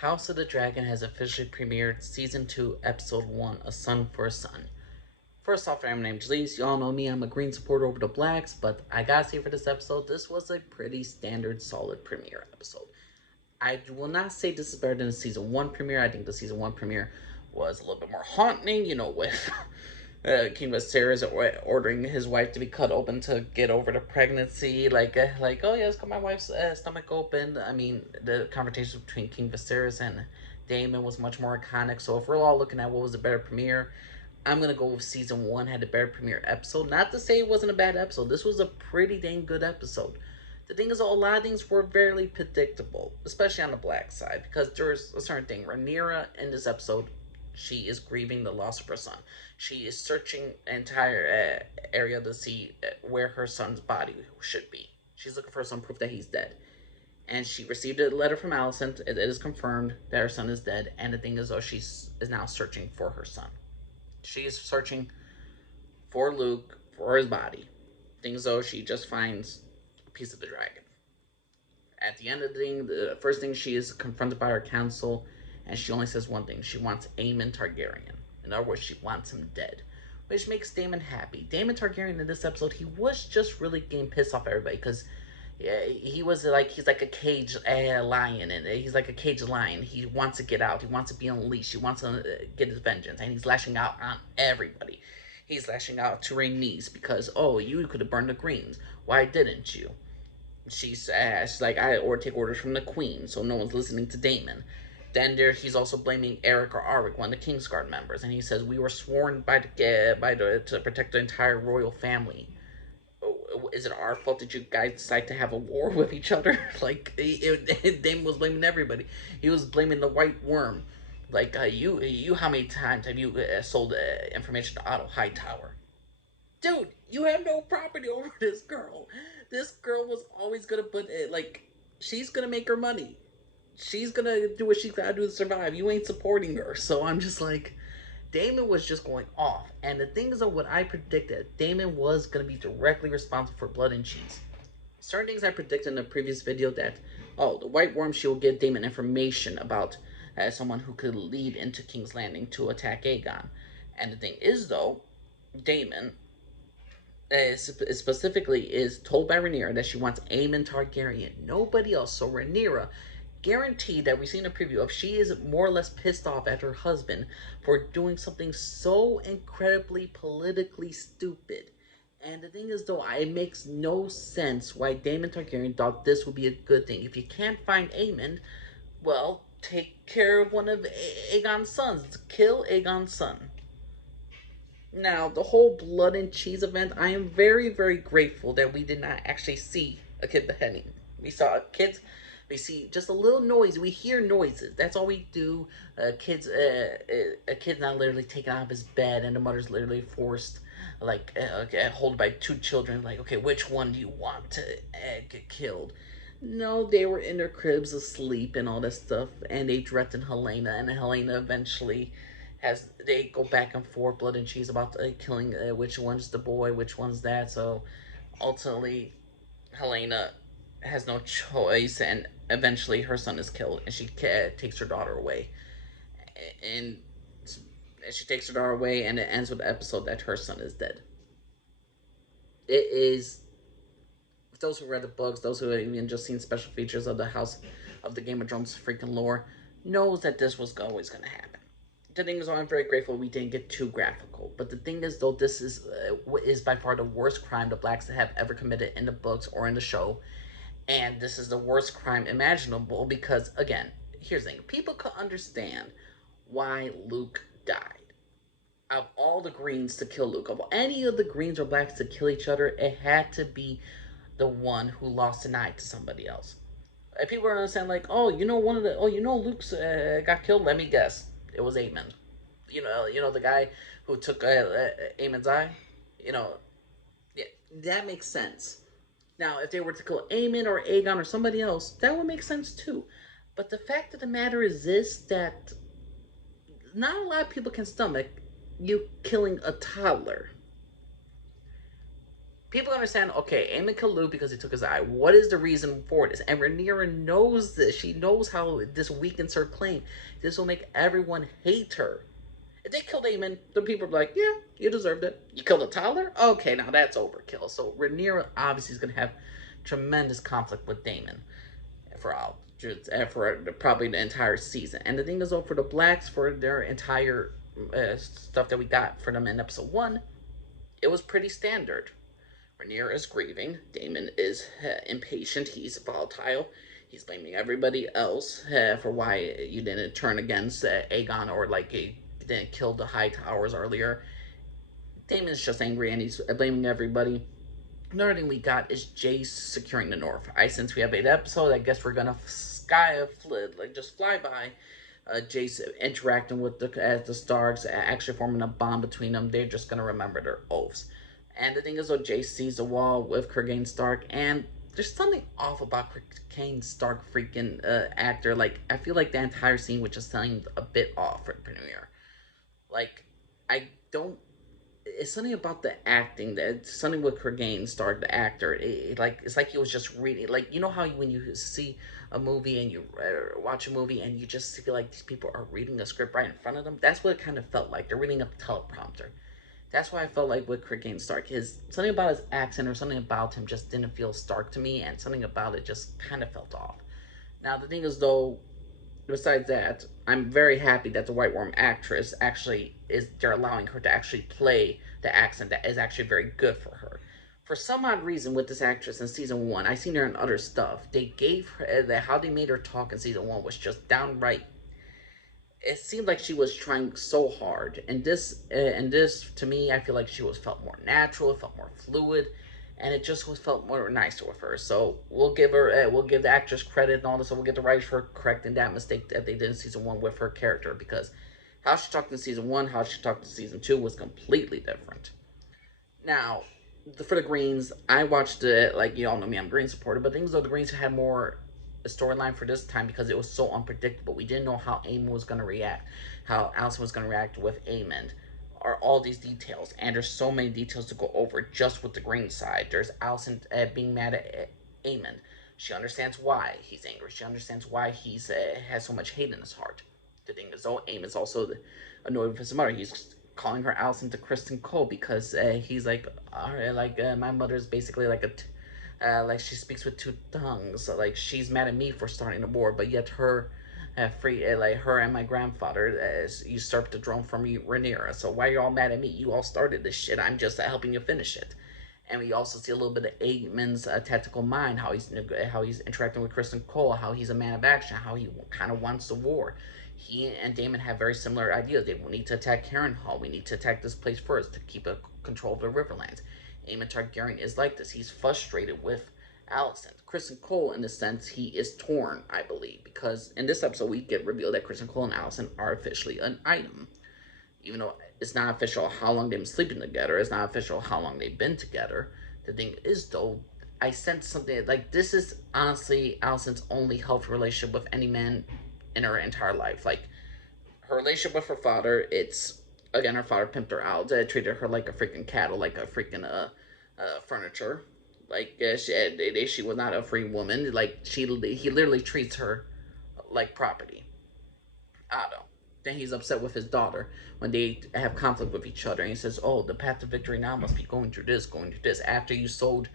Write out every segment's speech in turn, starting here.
House of the Dragon has officially premiered Season 2, Episode 1, A Son for a Son. First off, I'm named Jalise. Y'all know me, I'm a green supporter over the blacks, but I gotta say for this episode, this was a pretty standard, solid premiere episode. I will not say this is better than the Season 1 premiere. I think the Season 1 premiere was a little bit more haunting, with King Viserys ordering his wife to be cut open to get over the pregnancy. Like, oh yes, cut my wife's stomach open. I mean, the conversation between King Viserys and Daemon was much more iconic. So if we're all looking at what was a better premiere, I'm gonna go with Season 1 had a better premiere episode. Not to say it wasn't a bad episode. This was a pretty dang good episode. The thing is, a lot of things were very predictable, especially on the black side, because there's a certain thing. Rhaenyra in this episode, she is grieving the loss of her son. She is searching the entire area to see where her son's body should be. She's looking for some proof that he's dead. And she received a letter from Alicent. It is confirmed that her son is dead. And the thing is, though, she is now searching for her son. She is searching for Luke, for his body. Things though, she just finds a piece of the dragon. At the end of the thing, the first thing, she is confronted by her council, and she only says one thing: she wants Aemon Targaryen. In other words, she wants him dead, which makes Daemon happy. Daemon Targaryen in this episode, he was just really getting pissed off everybody because yeah, he's like a cage lion, and he's like a cage lion. He wants to get out. He wants to be unleashed. He wants to get his vengeance, and he's lashing out on everybody. He's lashing out to Rhaenys because, oh, you could have burned the greens. Why didn't you? She's like, I or take orders from the queen, so no one's listening to Daemon. Then he's also blaming Eric or Arik, one of the Kingsguard members, and he says we were sworn by the to protect the entire royal family. Is it our fault that you guys decide to have a war with each other? Damon was blaming everybody. He was blaming the White Worm. Like, you, how many times have you sold information to Otto Hightower? Dude, you have no property over this girl. This girl was always gonna put it like, she's gonna make her money. She's gonna do what she's gotta do to survive. You ain't supporting her, so I'm just like, Daemon was just going off. And the thing is, what I predicted, Daemon was going to be directly responsible for Blood and Cheese. Certain things I predicted in the previous video that, oh, the White Worm, she will give Daemon information about someone who could lead into King's Landing to attack Aegon. And the thing is, though, Daemon specifically is told by Rhaenyra that she wants Aemon Targaryen, nobody else. So Rhaenyra guaranteed that we see in a preview of she is more or less pissed off at her husband for doing something so incredibly politically stupid. And the thing is, though, it makes no sense why Daemon Targaryen thought this would be a good thing. If you can't find Aemon, well, take care of one of Aegon's sons. Kill Aegon's son. Now, the whole blood and cheese event, I am very, very grateful that we did not actually see a kid beheading. We saw kids, we see just a little noise. We hear noises. That's all we do. A kid not literally taken out of his bed, and the mother's literally forced, hold by two children. Like, okay, which one do you want to get killed? No, they were in their cribs asleep and all that stuff, and they threatened Helena, and Helena eventually has they go back and forth, blood and cheese, about killing which one's the boy, which one's that. So ultimately, Helena has no choice, and eventually her son is killed, and she takes her daughter away, and she takes her daughter away, and it ends with the episode that her son is dead. It is, those who read the books, those who have even just seen special features of the House of the Game of Thrones freaking lore, knows that this was always going to happen. The thing is, I'm very grateful we didn't get too graphical. But the thing is, though, this is by far the worst crime the blacks have ever committed in the books or in the show, and this is the worst crime imaginable because, again, here's the thing: people could understand why Luke died. Of all the Greens to kill Luke, of any of the Greens or blacks to kill each other, it had to be the one who lost an eye to somebody else. People are saying like, oh, Luke's got killed. Let me guess, it was Aemon. The guy who took Aemon's eye. You know, yeah, that makes sense. Now, if they were to kill Aemon or Aegon or somebody else, that would make sense too. But the fact of the matter is this: that not a lot of people can stomach you killing a toddler. people understand, okay, Aemon killed Luke because he took his eye. What is the reason for this? And Rhaenyra knows this. She knows how this weakens her claim. This will make everyone hate her. If they killed Aemon, the people are like, yeah, you deserved it. You killed a toddler? Okay, now that's overkill. So Rhaenyra obviously is going to have tremendous conflict with Daemon for all for probably the entire season. And the thing is, though, for the Blacks, for their entire stuff that we got for them in episode 1, it was pretty standard. Rhaenyra is grieving. Daemon is impatient. He's volatile. He's blaming everybody else for why you didn't turn against Aegon, or like you didn't kill the High Towers earlier. Daemon's just angry and he's blaming everybody. Another thing we got is Jace securing the North. Since we have 8 episodes, I guess we're gonna just fly by. Jace interacting with the Starks, actually forming a bond between them. They're just gonna remember their oaths. And the thing is, though, Jace sees the wall with Clegane Stark, and there's something off about Clegane Stark freaking actor. Like, I feel like the entire scene was just seemed a bit off for the premiere. Like, I don't. It's something about the acting, that something with Clegane Stark, the actor. It's like he was just reading. Like, you know how when you see a movie and you watch a movie and you just feel like these people are reading a script right in front of them? That's what it kind of felt like. They're reading a teleprompter. That's why I felt like with Clegane Stark, something about his accent or something about him just didn't feel Stark to me, and something about it just kind of felt off. Now the thing is, though, besides that, I'm very happy that the White Worm actress actually they're allowing her to actually play the accent that is actually very good for her. For some odd reason with this actress in season 1, I seen her in other stuff. They gave her how they made her talk in season 1 was just downright. It seemed like she was trying so hard, and this to me, I feel like she was felt more natural, it felt more fluid, and it just was felt more nicer with her. So we'll give the actress credit and all this, so we'll get the writers for correcting that mistake that they did in season 1 with her character, because how she talked in season 1, how she talked in season 2 was completely different. Now, for the Greens, I watched it, like, you all know me, I'm a Green supporter, but things though, the Greens had more a storyline for this time because it was so unpredictable. We didn't know how Aemon was going to react, how Alicent was going to react with Aemon, or all these details. And there's so many details to go over just with the Green side. There's Alicent being mad at Aemon. She understands why he's angry. She understands why he's has so much hate in his heart. The thing is, though, Aemon's also annoyed with his mother. He's calling her Alicent to Criston Cole because he's like my mother's basically like like she speaks with two tongues. So, like, she's mad at me for starting the war, but yet her like her and my grandfather usurped the throne from you, Rhaenyra. So why are you all mad at me? You all started this shit. I'm just helping you finish it. And we also see a little bit of Aemon's tactical mind, how he's interacting with Criston Cole, how he's a man of action, how he kind of wants the war. He and Daemon have very similar ideas. They need to attack Harrenhal. We need to attack this place first to keep control of the Riverlands. Aemon Targaryen is like this. He's frustrated with Alicent. Criston Cole, in a sense, he is torn, I believe, because in this episode we get revealed that Criston Cole and Alicent are officially an item. Even though it's not official how long they've been sleeping together, it's not official how long they've been together. The thing is, though, I sense something like this is honestly Alicent's only healthy relationship with any man in her entire life. Like, her relationship with her father, it's again, her father pimped her out, treated her like a freaking cattle, like a freaking furniture. Like, she was not a free woman. Like, he literally treats her like property. Otto. Then he's upset with his daughter when they have conflict with each other, and he says, "Oh, the path to victory now must be going through this, going through this." After you sold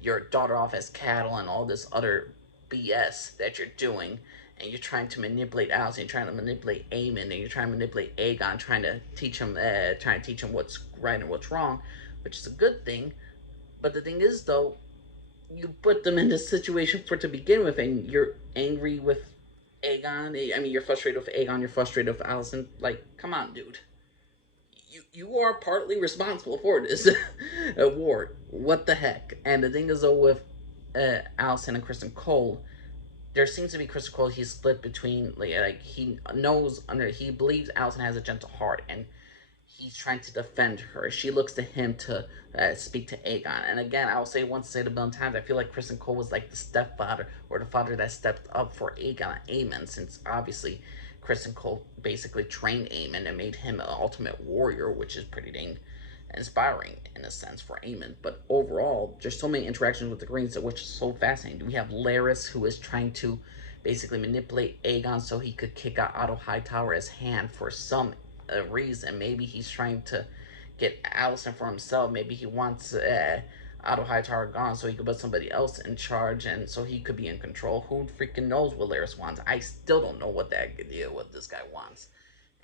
your daughter off as cattle and all this other BS that you're doing, and you're trying to manipulate Alice, and you're trying to manipulate Aemon, and you're trying to manipulate Aegon, trying to teach him what's right and what's wrong, which is a good thing. But the thing is, though, you put them in this situation for to begin with, and you're angry with Aegon. I mean, you're frustrated with Aegon. You're frustrated with Alicent. Like, come on, dude. You are partly responsible for this war. What the heck? And the thing is, though, with Alicent and Criston Cole, there seems to be Criston Cole. He's split between like he believes Alicent has a gentle heart, and he's trying to defend her. She looks to him to speak to Aegon. And again, I'll say once, say it a billion times, I feel like Criston Cole was like the stepfather or the father that stepped up for Aegon and Aemon, since obviously Criston Cole basically trained Aemon and made him an ultimate warrior, which is pretty dang inspiring in a sense for Aemon. But overall, there's so many interactions with the Greens, which is so fascinating. We have Laris, who is trying to basically manipulate Aegon so he could kick out Otto Hightower as hand for some reason. Maybe he's trying to get Alicent for himself. Maybe he wants Otto Hightower gone so he could put somebody else in charge and so he could be in control. Who freaking knows what Laris wants? I still don't know what that idea what this guy wants.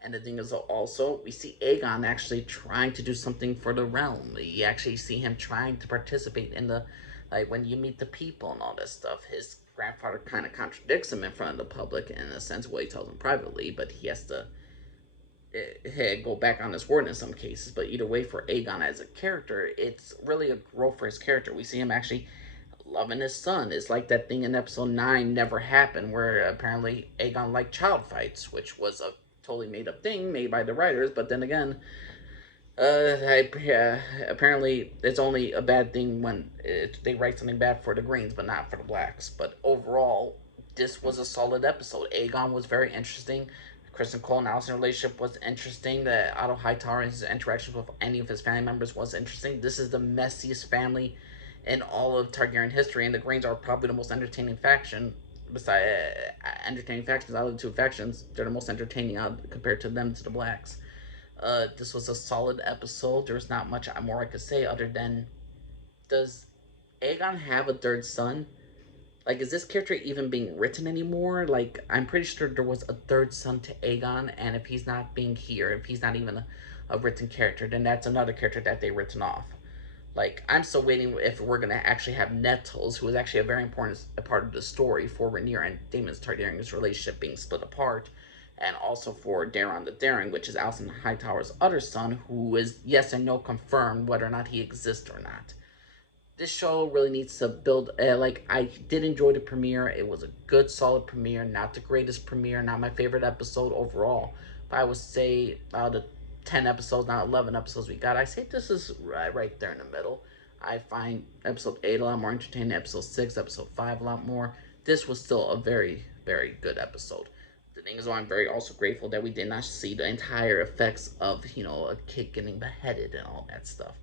And the thing is, also, we see Aegon actually trying to do something for the realm. You actually see him trying to participate in the, like, when you meet the people and all this stuff. His grandfather kind of contradicts him in front of the public in a sense, what he tells him privately, but he has to go back on his word in some cases. But either way, for Aegon as a character, it's really a growth for his character. We see him actually loving his son. It's like that thing in episode 9 never happened, where apparently Aegon liked child fights, which was a totally made up thing made by the writers. But then again, apparently it's only a bad thing when they write something bad for the Greens, but not for the Blacks. But overall, this was a solid episode. Aegon was very interesting. Kristen Cole and Alicent relationship was interesting. The Otto Hightower and his interactions with any of his family members was interesting. This is the messiest family in all of Targaryen history, and the Greens are probably the most entertaining faction. Besides entertaining factions out of the two factions, they're the most entertaining out compared to them to the Blacks. This was a solid episode. There's not much more I could say other than, does Aegon have a third son? Like, is this character even being written anymore? Like, I'm pretty sure there was a third son to Aegon, and if he's not being here, if he's not even a written character, then that's another character that they written off. Like, I'm still waiting if we're gonna actually have Nettles, who is actually a very important part of the story for Rhaenyra and Daemon's Targaryen's relationship being split apart, and also for Daeron the Daring, which is Alicent Hightower's other son, who is yes and no confirmed whether or not he exists or not. This show really needs to build. Like, I did enjoy the premiere. It was a good, solid premiere. Not the greatest premiere. Not my favorite episode overall. But I would say out of 10 episodes, not 11 episodes we got, I say this is right there in the middle. I find episode 8 a lot more entertaining. Episode 6, episode 5 a lot more. This was still a very, very good episode. The thing is, I'm very also grateful that we did not see the entire effects of, a kid getting beheaded and all that stuff.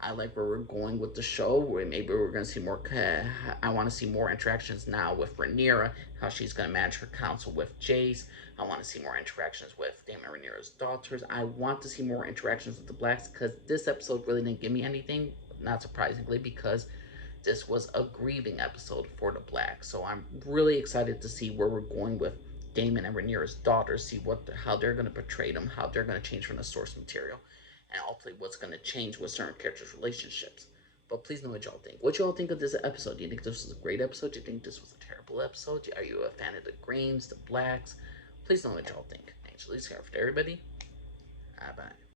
I like where we're going with the show. Where maybe we're going to see more. I want to see more interactions now with Rhaenyra, how she's going to manage her council with Jace. I want to see more interactions with Daemon Rhaenyra's daughters. I want to see more interactions with the Blacks because this episode really didn't give me anything. Not surprisingly, because this was a grieving episode for the Blacks. So I'm really excited to see where we're going with Daemon and Rhaenyra's daughters. See how they're going to portray them, how they're going to change from the source material, and ultimately what's going to change with certain characters' relationships. But please know what y'all think. What y'all think of this episode? Do you think this was a great episode? Do you think this was a terrible episode? Are you a fan of the Greens, the Blacks? Please know what y'all think. Thanks, Lisa, for everybody. Bye bye.